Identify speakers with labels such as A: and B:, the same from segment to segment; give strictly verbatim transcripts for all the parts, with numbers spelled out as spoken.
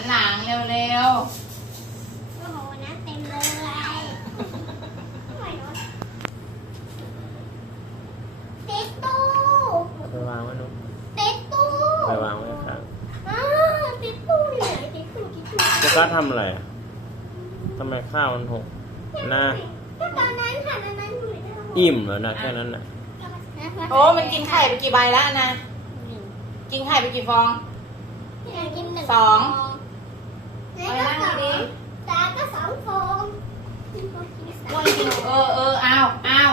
A: หลังเร็ว
B: โอ้โหน้ำเต็มเลยติดตู้
C: ไปวางไว้นู้น
B: ติดตู้
C: ไปวางไว้ครับ
B: อ้าติดตู้อยู่ไหนติดตู้ติดตู้
C: โฟกัสทำอะไรทำไมข้าวมันหกหน้า
B: ก็ตอนนั้นค่ะตอนนั้นอยู่ในห้อง
C: อิ่มเหรอนะแค่นั้นน่ะ
A: ๆโอ้มันกินไข่ไปกี่ใบแล้วนะกินไข่ไปกี่ฟองสอง
B: แล้วก็สองตาก็สองฟอง
A: อ้วนกินเออเออเอาเอา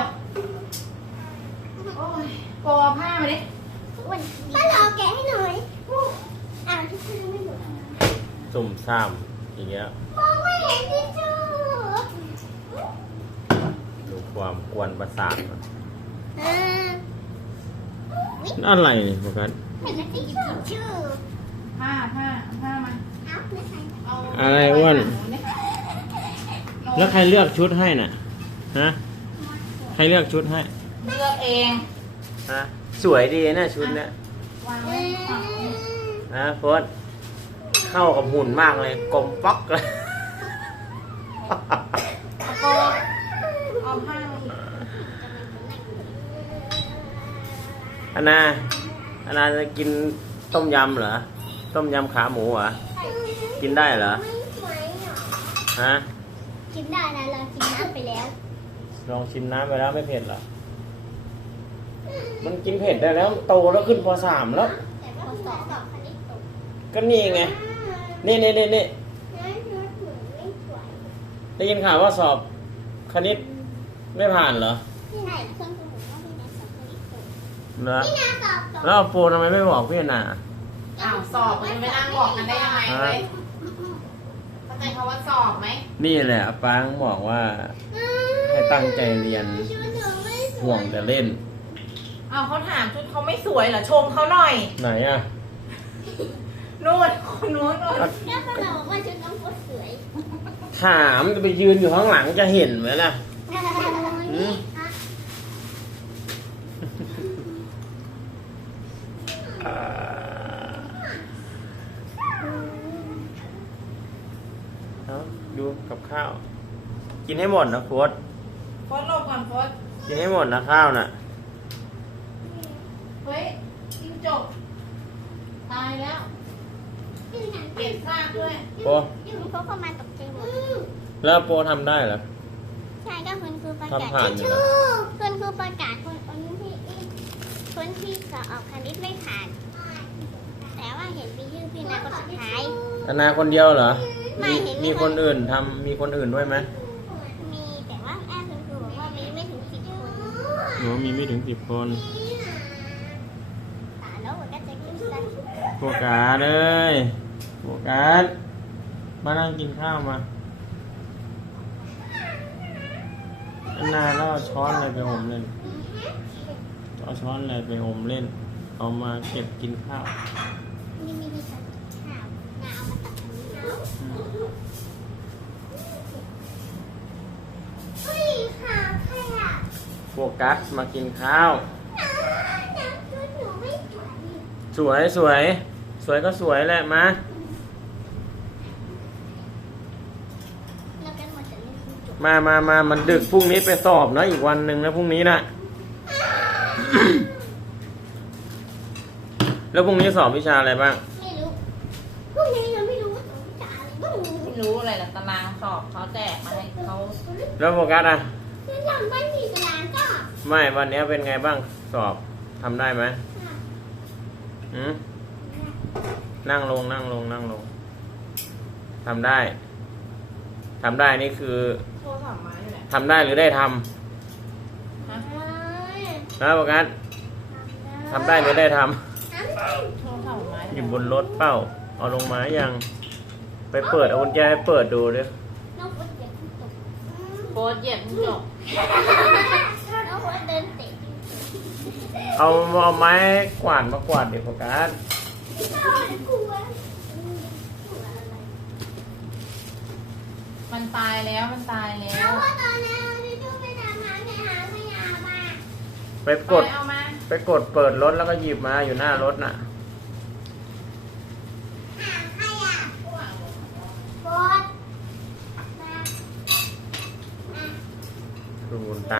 A: โอ้ยโปรผ้ามาดิ
B: ป้ารอแกะให้หน่อยอ้าวที่ชื่อไม่หมด
C: สุ่มซ่ามอย่างเงี้ย
B: มองไม่เห็นที่ชื่อ
C: ดูความกวนประสาทมัน
B: เออ
C: อะไรเนี่ยโฟกัส
B: เห็นที่ชื่อ
A: ผ้าผ้าผ้ามา
B: เอาไม่ใช่
A: เอา
C: อะไรอ้วนแล้วใครเลือกชุดให้น่ะฮะใครเลือกชุดให้
A: เลือกเอง
C: ฮะสวยดีนะชุดเนี้ยว
A: างไว้ฝั่งนี้
C: นะโฟนเข้ากับหุ่นมากเลยกลมป๊อกเลย
A: เอาโปรเอาผ้ามาอีก
C: อานาอานาจะกินต้มยำเหรอต้มยำขาหมูเหรอกินได้เหรอ
B: ไม่ไหวหรอ
C: ฮะ
B: กินได้แล้วเรากินน้ำไปแล้ว
C: ลองชิมน้ำไปแล้วไม่เผ็ดเหรอมันกินเผ็ดได้แล้วโตแล้วขึ้นปสามแล้ว
B: แต่ว่าสอบสอบคณิตตก
C: ก็นี่ไงนี่นี่นี่นี่
B: น้ำรถเหมือนไม่สวย
C: ได้ยินข่าวว่าสอบคณิตไม่ผ่านเหรอ
B: ที่ไหนเครื่องสมุนว่าพี่นาสอบคณิตตก
C: เหรอ
B: พี่นาสอบตก
C: แล้วโปรทำไมไม่บอกพี่นา
A: อ้าวสอบมันจะไปนั่งบอกกันได้ยังไงเลยเข้าใจคำว่าสอบไหม
C: นี่แหละป้าบอกว่าให้ตั้งใจเรียน
B: ชุดหนูไม่ส
C: ห่
B: ว
C: วย งแต่เล่น
A: อ้าวเขาถามชุดเขาไม่สวยเหรอชมเขาหน่อย
C: ไหนอ่ะ
A: นู่นคนนู้นนู่น
B: แล้วก็บอกว่าชุดน้องโคตรสวย
C: ถามจะไปยืนอยู่ข้างหลังจะเห็นไหมล่ะ
B: นี่ฮะ
C: อ่าเอาดูกับข้าว กินให้หมดนะโฟส
A: โพสต์ลงก่อนโพสต์
C: กินให้หมดนะข้าวน่ะ
A: เฮ้ยจิ้งจกตายแล้วเก็บซากด้วย
C: โป
B: ยูนิเขาเข้ามาตกใจหมด
C: แล้วโปทำได้เหรอ
B: ใช่ก็คุณครูประกาศ
C: ทำผ่านอยู่
B: ชื่
C: เหรอ
B: อคุณครูประกาศคนคนที่คนที่สอบออกคณิตไม่ผ่าน แต่ว่าเห็นมีชื่อพี่นาคนสุดท้าย
C: อนาคนเดียวเหรอ
B: ไม่
C: มี
B: เห็นมี
C: มีคนอื่นทำมีคนอื่นด้วยไหม
B: มีแต่ว่าแอบคุณครูบอกว่ามีไม่ถึงสิบคน
C: หนูมีไม่ถึงสิบคน
B: ตาแล้วมันก็จะคิดสั้น
C: โฟกัสเลยโฟกัสมานั่งกินข้าวมาอันนาแล้วเอาช้อนอะไรไปอมเล่นเอาช้อนอะไรไปอมเล่น เอามาเก็บกินข้าว
B: นี่มีมีสัตว์ข่าวนาเอามาตัดอันนี้เอาเฮ้ยข่าวใครอ่ะ
C: โฟกัสมากินข้าว
B: น้ำน้ำชุดหนูไม่สวย
C: สวยสวยสวยก็สวยแหละมา
B: แล้วกันหมดจะเล่นคุณจุก
C: มามามามันดึกพรุ่งนี้ไปสอบนะอีกวันหนึ่งนะพรุ่งนี้นะ แล้วพรุ่งนี้สอบวิชาอะไรบ้าง
B: ไม่รู้พวกนี้ยังไม่รู้ว่าสองวิชาอะไรบ้าง
A: ไม่รู้อะไรหรอกตารางสอบเขาแจกมาให้เขา
C: แล้วโฟกัสอ่ะ
B: ฉันทำบ้านสี่ตารางก็
C: ไม่วันนี้เป็นไงบ้างสอบทำได้ไหมหืมนั่งลงนั่งลงนั่งลงทำได้ทำได้นี่คือ
A: โทรศัพท์มาอยู่แหละ
C: ทำได้หรือได้ทำ
A: ฮะ
C: นะโฟกัสทำได้หรือได้ท
B: ทำได้
A: โทรศัพท์มา
C: ำอยู่บนรถเป้าเอาลงมายัง ไปเปิดเอากุญแจให้เปิดดูดิ
B: น้องโคตรเด็กตก
A: โพสต์เหยียบจิ้งจก
B: น้องโคตรเดินเตะ
C: เอาเอาไม้กวาดมากวาดดิโฟกัส
B: ไม่ชอบกลัวกลัวอะไร
A: มันตายแล้วมันตายแล้
B: เอา
A: ว
B: ว่าตอนนี้ที่ช่วยไปทำงานในหางไม่ยามา
C: ไปกด
A: ไปเอามา
C: ไปกดเปิดรถแล้วก็หยิบมาอยู่หน้ารถน่ะ
B: หาใครอ่ะ
A: วางลง
C: ดูตา